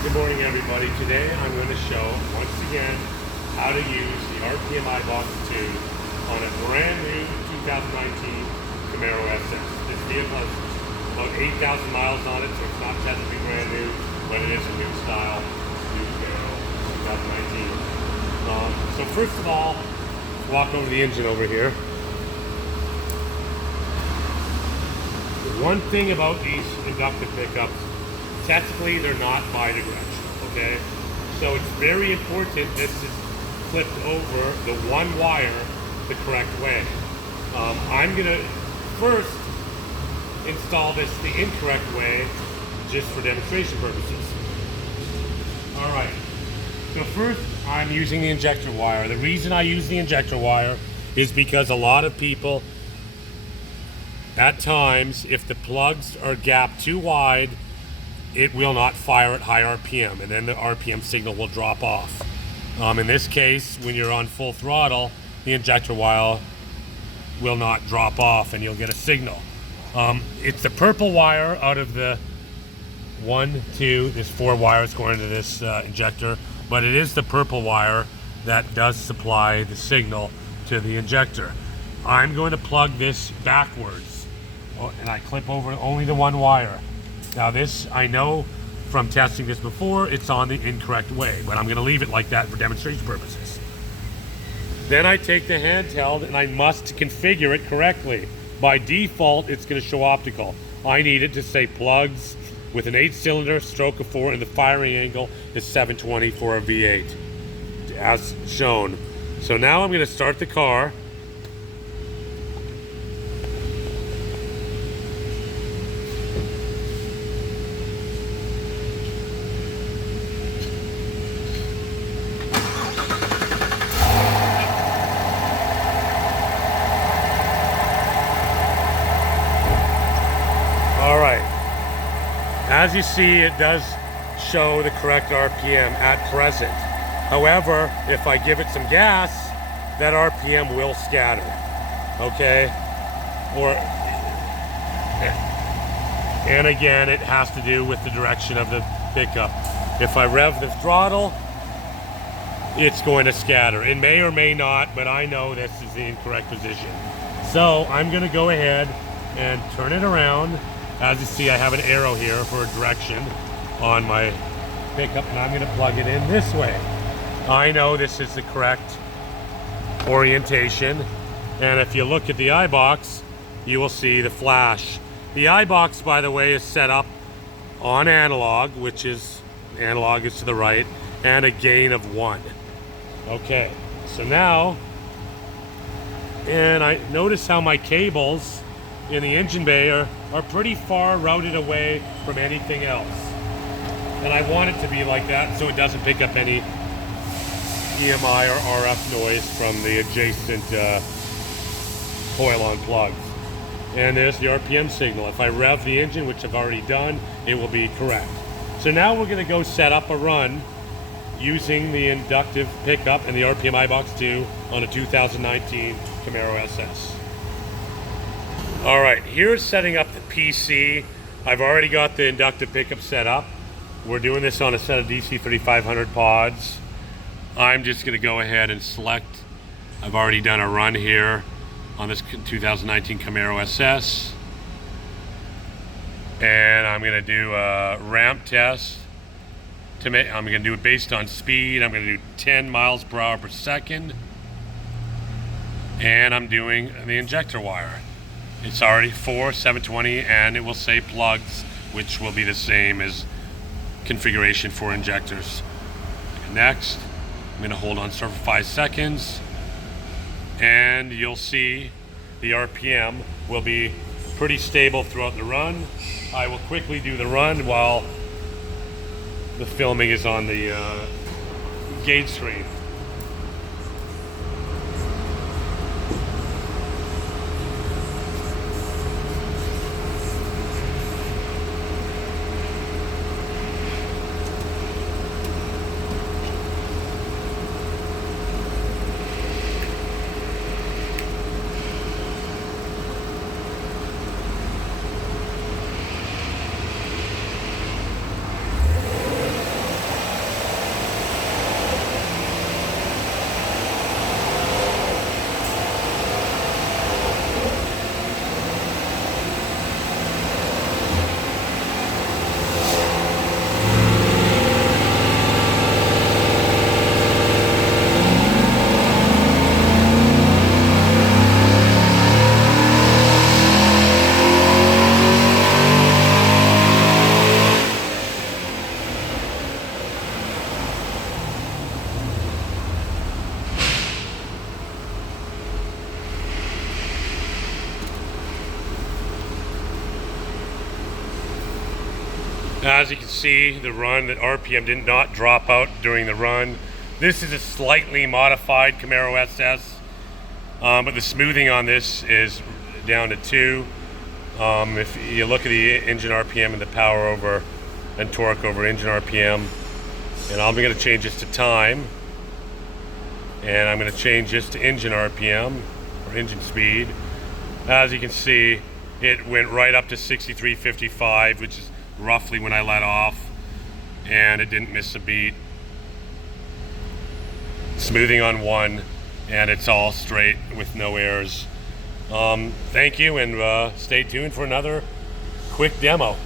Good morning, everybody. Today I'm going to show, once again, how to use the RPM iBox 2 on a brand new 2019 Camaro SS. This vehicle has about 8,000 miles on it, so it's not technically brand new, but it is a new style, new Camaro 2019. So first of all, walk over the engine over here. The one thing about these inductive pickups, technically, they're not bidirectional, okay? So it's very important this is flipped over the one wire the correct way. I'm gonna first install this the incorrect way just for demonstration purposes. All right, so first I'm using the injector wire. The reason I use the injector wire is because a lot of people, at times, if the plugs are gapped too wide, it will not fire at high RPM, and then the RPM signal will drop off. In this case, when you're on full throttle, the injector wire will not drop off and you'll get a signal. It's the purple wire out of the there's 4 wires going to this injector, but it is the purple wire that does supply the signal to the injector. I'm going to plug this backwards, and I clip over only the one wire. Now this, I know from testing this before, it's on the incorrect way, but I'm going to leave it like that for demonstration purposes. Then I take the handheld and I must configure it correctly. By default, it's going to show optical. I need it to say plugs with an 8-cylinder, stroke of 4, and the firing angle is 720 for a V8, as shown. So now I'm going to start the car. As you see, it does show the correct RPM at present. However, if I give it some gas, that RPM will scatter, okay? And again, it has to do with the direction of the pickup. If I rev the throttle, it's going to scatter. It may or may not, but I know this is the incorrect position. So I'm gonna go ahead and turn it around. As you see, I have an arrow here for a direction on my pickup, and I'm going to plug it in this way. I know this is the correct orientation, and if you look at the iBox, you will see the flash. The iBox, by the way, is set up on analog, which is, analog is to the right, and a gain of 1. Okay, so now, and I notice how my cables in the engine bay are pretty far routed away from anything else. And I want it to be like that so it doesn't pick up any EMI or RF noise from the adjacent coil-on plugs. And there's the RPM signal. If I rev the engine, which I've already done, it will be correct. So now we're gonna go set up a run using the inductive pickup and the RPM iBox 2 on a 2019 Camaro SS. All right, here's setting up the PC. I've already got the inductive pickup set up. We're doing this on a set of DC 3500 pods. I'm just gonna go ahead and select, I've already done a run here on this 2019 Camaro SS. And I'm gonna do a ramp test. I'm gonna do it based on speed. I'm gonna do 10 miles per hour per second. And I'm doing the injector wire. It's already 720, and it will say plugs, which will be the same as configuration for injectors. Next, I'm going to hold on for 5 seconds, and you'll see the RPM will be pretty stable throughout the run. I will quickly do the run while the filming is on the gauge screen. As you can see, the RPM did not drop out during the run. This is a slightly modified Camaro SS, but the smoothing on this is down to 2. If you look at the engine RPM and the power over and torque over engine RPM, and I'm going to change this to time, and I'm going to change this to engine RPM, or engine speed. As you can see, it went right up to 63.55, which is roughly when I let off, and it didn't miss a beat. Smoothing on 1, and it's all straight with no errors. Thank you, and stay tuned for another quick demo.